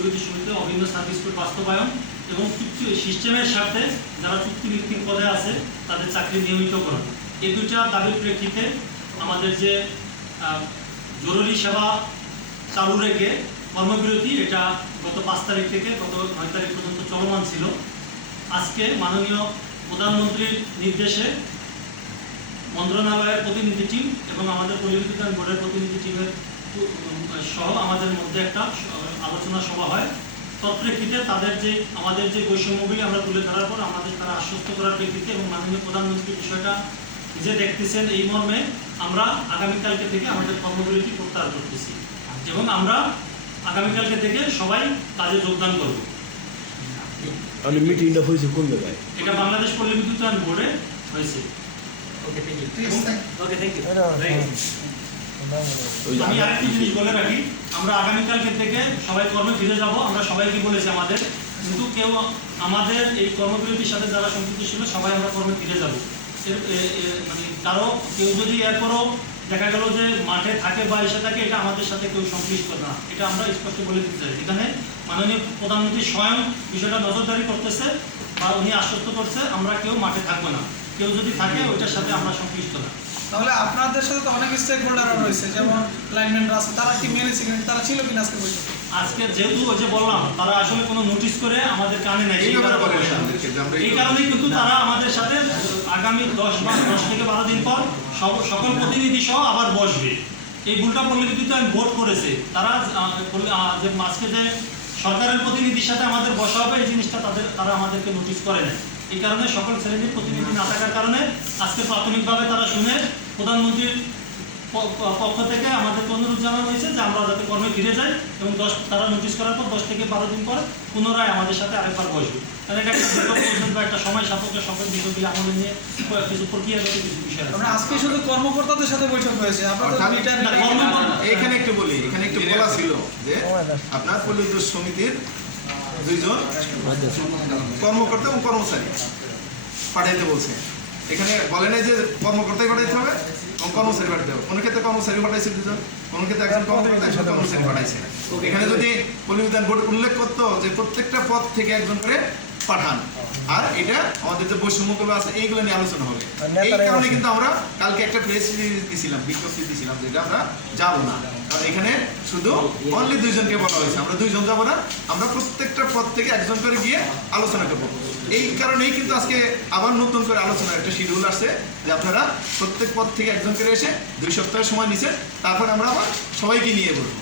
পরিবেশ সমিতি অভিন্ন সার্ভিস বাস্তবায়ন এবং চুক্তি সিস্টেমের যারা চুক্তিভিত্তিক পদে আছে, তাদের চাকরি নিয়মিতকরণ এই দুইটা দাবির প্রেক্ষিতে আমাদের যে জরুরি সেবা চালু রেখে কর্মবিরতি, এটা গত পাঁচ তারিখ থেকে গত নয় তারিখ পর্যন্ত চলমান ছিল। আজকে মাননীয় প্রধানমন্ত্রীর নির্দেশে মন্ত্রণালয়ের প্রতিনিধি টিম এবং আমাদের পরিবেশ বোর্ডের প্রতিনিধি টিমের সহ আমাদের মধ্যে একটা আলোচনা সভা হয়। তৎপ্রেক্ষিতে তাদের যে আমাদের যে বৈষম্যগুলি আমরা তুলে ধরার পর আমাদের তারা আশ্বস্ত করার প্রেক্ষিতে এবং মাননীয় প্রধানমন্ত্রী বিষয়টা নিজে দেখতেছেন এই মর্মে আমরা আগামীকালকে থেকে আমাদের কর্মবিরতি প্রত্যাহার করতেছি। এবং আমরা আগামীকালকে থেকে সবাই কাজে যোগদান করব। মানে মিটিংটা হয়েছে কোন জায়গায়? এটা বাংলাদেশ পল্লী বিদ্যুতায়ন বোর্ডে হয়েছে। Okay, thank you. এবং Okay, thank আমি আরেকটি জিনিস বলে রাখি, আমরা আগামীকালকে থেকে সবাই কর্মে ফিরে যাব, আমরা সবাইকে বলেছি আমাদের, কিন্তু কেউ আমাদের এই কর্মবিরতির সাথে যারা সম্পৃক্ত ছিল, সবাই আমরা কর্মে ফিরে যাব। মানে কারও কেউ যদি এরপরও দেখা গেল যে মাঠে থাকে বা এসে থাকে, এটা আমাদের সাথে কেউ সংশ্লিষ্ট না। এটা আমরা স্পষ্ট বলে দিতে চাই। এখানে মাননীয় প্রধানমন্ত্রী স্বয়ং বিষয়টা নজরদারি করতেছে বা উনি আশ্বস্ত করছে, আমরা কেউ মাঠে থাকব না। কেউ যদি থাকে, ওইটার সাথে আমরা সংশ্লিষ্ট না। তাহলে আপনাদের সাথে তো অনেক স্টেক হোল্ডারও রয়েছে যেমন লাইনম্যানরা আছে তারা কি মেনেছে কিনা তারা ছিল কিনা আজকে বৈঠকে আজকে যেহেতু ওই যে বললাম তারা আসলে কোনো নোটিশ করে আমাদের কানে নেয় এই কারণে কিন্তু তারা আমাদের সাথে আগামী দশ বা দশ থেকে বারো দিন পর সব- সকল প্রতিনিধি সহ আবার বসবে। এই ভুলটা পল্লীবিদ্যুৎ আমি ভোট করেছে। তারা যে আজকে যে সরকারের প্রতিনিধির সাথে আমাদের বসা হবে এই জিনিসটা তাদের তারা আমাদেরকে নোটিশ করে নেয় এই কারণে সকল শ্রেণির প্রতিনিধি না থাকার কারণে আজকে প্রাথমিকভাবে তারা শুনে প্রধানমন্ত্রীর পক্ষ থেকে আমাদেরকে অনুরোধ জানানো হয়েছে যে আমরা যাতে কর্মে ফিরে যাই এবং দশ তারা নোটিশ করার পর দশ থেকে বারো দিন পর পুনরায় আমাদের সাথে আরেকবার বসবে। এটা একটা দীর্ঘ বা একটা সময় সাপেক্ষ সকল বিষয়গুলি আমলে নিয়ে কিছু প্রক্রিয়াগত কিছু বিষয় আমরা আজকে শুধু কর্মকর্তাদের সাথে বৈঠক হয়েছে। আপনাদের অর্থাৎ- মিটার না, কর্মকর্তা- এইখানে একটু বলি এখানে একটু বলা ছিল যে আপনার পল্লীবিদ্যুৎ সমিতির দুইজন কর্মকর্তা এবং কর্মচারী পাঠাইতে বলছে। এখানে বলে নাই যে কর্মকর্তাই পাঠাইতে হবে কর্মচারী পাঠাতে হবে। কোনো ক্ষেত্রে কর্মচারী পাঠাইছে দুজন, কোনো ক্ষেত্রে একজন কর্মকর্তা একজন কর্মচারী পাঠাইছে। এখানে যদি পলিবিধান বোর্ড উল্লেখ করতো যে প্রত্যেকটা পদ থেকে একজন করে পাঠান আর এটা আমাদের যে বৈষম্যগুলো আছে এইগুলো নিয়ে আলোচনা হবে। এই কারণে কিন্তু আমরা কালকে একটা প্রেস দিছিলাম বিজ্ঞপ্তি দিছিলাম যেটা আমরা যাব না। কারণ এখানে শুধু অনলি দুইজনকে বলা হয়েছে। আমরা দুইজন যাব না আমরা প্রত্যেকটা পদ থেকে একজন করে গিয়ে আলোচনা করব। এই কারণেই কিন্তু আজকে আবার নতুন করে আলোচনার একটা শিডিউল আসছে যে আপনারা প্রত্যেক পদ থেকে একজন করে এসে দুই সপ্তাহের সময় নিছে তারপর আমরা আবার সবাইকে নিয়ে বলব।